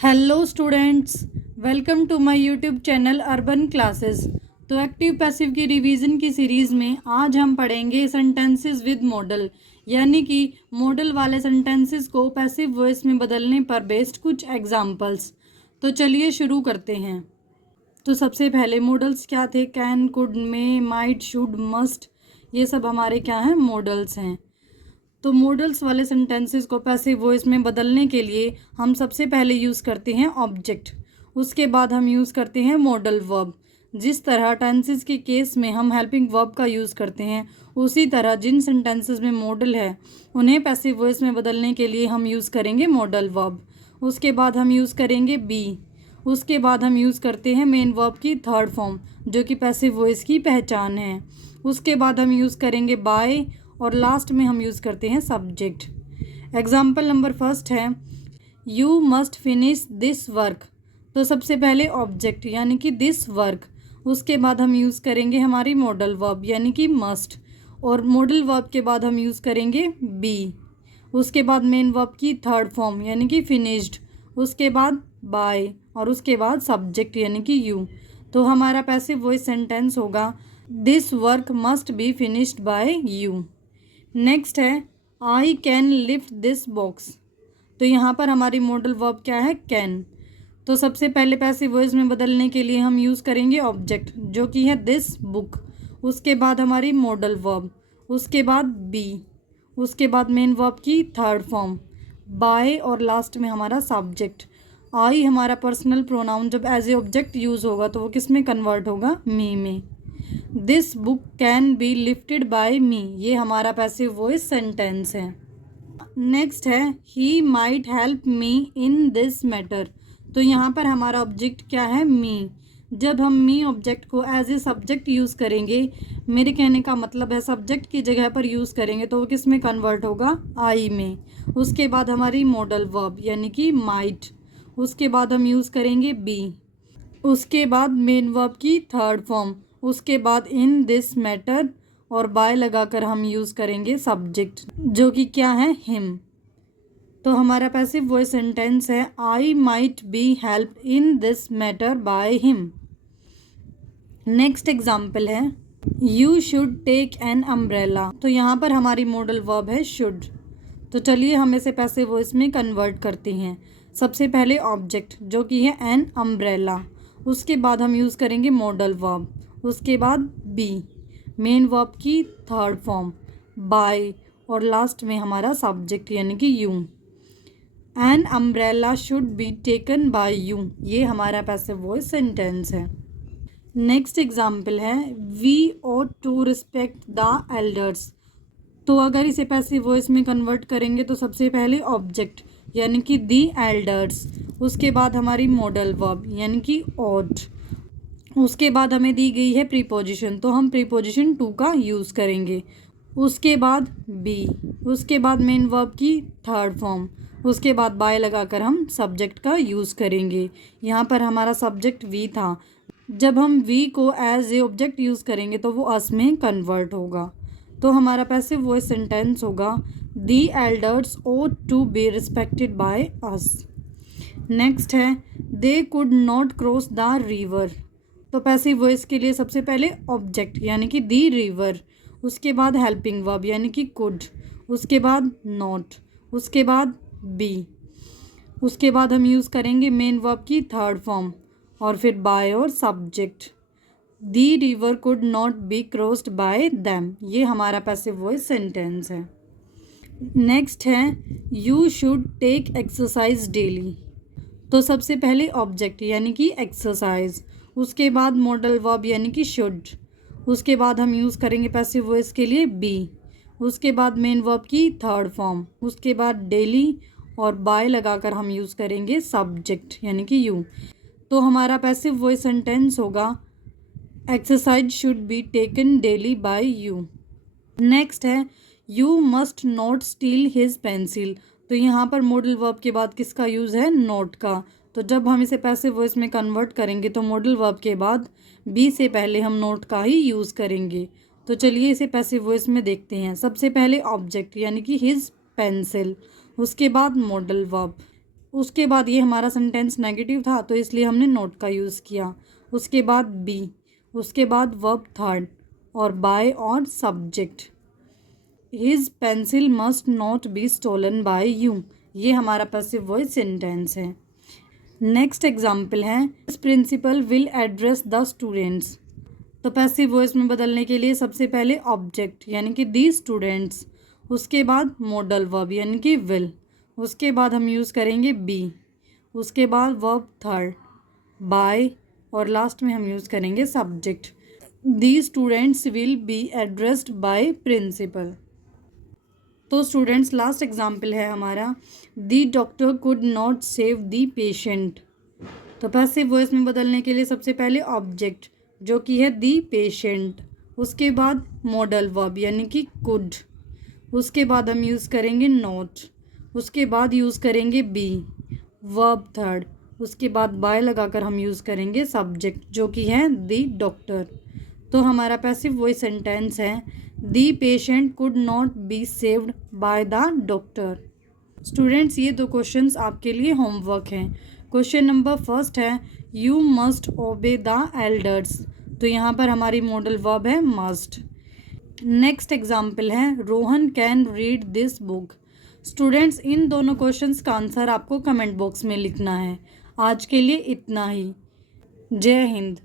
Hello students, welcome to my YouTube channel Urban classes. तो active passive की revision की series में आज हम पढ़ेंगे सेंटेंसेस विद मॉडल, यानी कि मॉडल वाले सेंटेंसेस को पैसिव वॉइस में बदलने पर बेस्ड कुछ एग्जांपल्स। तो चलिए शुरू करते हैं। तो सबसे पहले मॉडल्स क्या थे? Can, could, may, might, should, must, ये सब हमारे क्या हैं? मॉडल्स हैं। तो मॉडल्स वाले सेंटेंसेस को पैसिव वॉइस में बदलने के लिए हम सबसे पहले यूज़ करते हैं ऑब्जेक्ट, उसके बाद हम यूज़ करते हैं मॉडल वर्ब। जिस तरह टेंसेस के केस में हम हेल्पिंग वर्ब का यूज़ करते हैं, उसी तरह जिन सेंटेंसेस में मॉडल है उन्हें पैसिव वॉइस में बदलने के लिए हम यूज़ करेंगे मॉडल वर्ब। उसके बाद हम यूज़ करेंगे बी। उसके बाद हम यूज़ करते हैं मेन वर्ब की थर्ड फॉर्म, जो कि पैसिव वॉइस की पहचान है। उसके बाद हम यूज़ करेंगे बाय, और लास्ट में हम यूज़ करते हैं सब्जेक्ट। एग्जाम्पल नंबर फर्स्ट है you must finish this work. तो सबसे पहले ऑब्जेक्ट यानी कि दिस वर्क, उसके बाद हम यूज़ करेंगे हमारी मॉडल वर्ब यानी कि मस्ट, और मॉडल वर्ब के बाद हम यूज़ करेंगे बी। उसके बाद मेन वर्ब की थर्ड फॉर्म यानी कि फिनिश्ड, उसके बाद बाय, और उसके बाद सब्जेक्ट यानी कि यू। तो हमारा पैसिव वॉइस सेंटेंस होगा this work must be finished by you. Next है I can lift this box. तो यहाँ पर हमारी मॉडल वर्ब क्या है? कैन। तो सबसे पहले पैसिव वॉइस में बदलने के लिए हम यूज़ करेंगे ऑब्जेक्ट, जो कि है दिस बुक। उसके बाद हमारी मॉडल वर्ब, उसके बाद बी, उसके बाद मेन वर्ब की थर्ड फॉर्म बाय, और लास्ट में हमारा सब्जेक्ट। आई हमारा पर्सनल प्रोनाउन जब एज ए ऑब्जेक्ट यूज़ होगा तो वो किस में कन्वर्ट होगा? मी में। This book can be lifted by me, ये हमारा पैसिव वॉइस सेंटेंस है। नेक्स्ट है he might help me in this matter. तो यहाँ पर हमारा ऑब्जेक्ट क्या है? मी। जब हम मी ऑब्जेक्ट को एज ए सब्जेक्ट यूज़ करेंगे, मेरे कहने का मतलब है सब्जेक्ट की जगह पर यूज़ करेंगे तो वो किस में कन्वर्ट होगा? आई में। उसके बाद हमारी मॉडल वर्ब यानी कि माइट, उसके बाद हम यूज़ करेंगे बी, उसके बाद मेन वर्ब की थर्ड फॉर्म, उसके बाद इन दिस मैटर, और बाय लगाकर हम यूज़ करेंगे सब्जेक्ट, जो कि क्या है? हिम। तो हमारा पैसिव वॉइस सेंटेंस है I might be help in this matter by him. Next example है you should take an umbrella. तो यहाँ पर हमारी मॉडल वर्ब है शुड। तो चलिए हम इसे पैसिव वॉइस में कन्वर्ट करते हैं। सबसे पहले ऑब्जेक्ट, जो कि है एन अम्ब्रेला, उसके बाद हम यूज़ करेंगे मॉडल वर्ब, उसके बाद बी, मेन वर्ब की थर्ड फॉर्म बाय, और लास्ट में हमारा सब्जेक्ट यानी कि you. An umbrella should be taken by you, ये हमारा पैसिव वॉइस सेंटेंस है। नेक्स्ट एग्जाम्पल है we ought to respect the elders. तो अगर इसे पैसिव वॉइस में कन्वर्ट करेंगे तो सबसे पहले ऑब्जेक्ट यानी कि दी एल्डर्स, उसके बाद हमारी मॉडल वर्ब यानी कि ought, उसके बाद हमें दी गई है प्रीपोजिशन, तो हम प्रीपोजिशन टू का यूज़ करेंगे। उसके बाद बी, उसके बाद मेन वर्ब की थर्ड फॉर्म, उसके बाद बाय लगाकर हम सब्जेक्ट का यूज़ करेंगे। यहाँ पर हमारा सब्जेक्ट वी था। जब हम वी को एज ए ऑब्जेक्ट यूज़ करेंगे तो वो अस में कन्वर्ट होगा। तो हमारा पैसिव वॉइस सेंटेंस होगा the elders ought to be respected by us. Next है they could not cross the river. तो पैसिव वॉइस के लिए सबसे पहले ऑब्जेक्ट यानी कि दी रिवर, उसके बाद हेल्पिंग वर्ब यानी कि कुड, उसके बाद नॉट, उसके बाद बी, उसके बाद हम यूज़ करेंगे मेन वर्ब की थर्ड फॉर्म, और फिर बाय और subject. The river could not be crossed by them, ये हमारा पैसिव वॉइस सेंटेंस है। नेक्स्ट है you should take exercise daily. तो सबसे पहले ऑब्जेक्ट यानी कि एक्सरसाइज, उसके बाद मॉडल वर्ब यानी कि शुड, उसके बाद हम यूज़ करेंगे पैसिव वॉइस के लिए बी, उसके बाद मेन वर्ब की थर्ड फॉर्म, उसके बाद डेली, और बाय लगाकर हम यूज़ करेंगे सब्जेक्ट यानी कि यू। तो हमारा पैसिव वॉइस सेंटेंस होगा exercise should be taken daily by you. Next है you must not steal his pencil. तो यहाँ पर मॉडल वर्ब के बाद किसका यूज़ है? नॉट का। तो जब हम इसे पैसिव वॉइस में कन्वर्ट करेंगे तो मॉडल वर्ब के बाद बी से पहले हम नॉट का ही यूज़ करेंगे। तो चलिए इसे पैसिव वॉइस में देखते हैं। सबसे पहले ऑब्जेक्ट यानी कि हिज पेंसिल, उसके बाद मॉडल वर्ब, उसके बाद ये हमारा सेंटेंस नेगेटिव था तो इसलिए हमने नॉट का यूज़ किया। उसके बाद बी, उसके बाद वर्ब थर्ड और बाय और subject. His pencil must not be stolen by you, ये हमारा पैसिव वॉइस सेंटेंस है। नेक्स्ट एग्जाम्पल है principal will address the students. तो पैसिव वॉइस में बदलने के लिए सबसे पहले ऑब्जेक्ट यानी कि दी स्टूडेंट्स, उसके बाद मॉडल वर्ब यानी कि विल, उसके बाद हम यूज़ करेंगे बी, उसके बाद वर्ब थर्ड बाय और लास्ट में हम यूज़ करेंगे subject. The students will be addressed by principal. तो स्टूडेंट्स लास्ट एग्जाम्पल है हमारा the doctor could not save the patient. तो पैसिव वॉइस में बदलने के लिए सबसे पहले ऑब्जेक्ट जो कि है दी पेशेंट, उसके बाद मॉडल वर्ब यानी कि कुड, उसके बाद हम यूज़ करेंगे नॉट, उसके बाद यूज़ करेंगे बी, वर्ब थर्ड, उसके बाद बाय लगाकर हम यूज़ करेंगे सब्जेक्ट जो कि है दी डॉक्टर। तो हमारा पैसिव वॉइस सेंटेंस है the patient could not be saved by the doctor. Students ये दो क्वेश्चंस आपके लिए होमवर्क हैं। क्वेश्चन नंबर फर्स्ट है you must obey the elders. तो यहाँ पर हमारी मॉडल वर्ब है मस्ट। नेक्स्ट एग्जाम्पल है Rohan can read this book. Students इन दोनों क्वेश्चंस का आंसर आपको कमेंट बॉक्स में लिखना है। आज के लिए इतना ही। जय हिंद।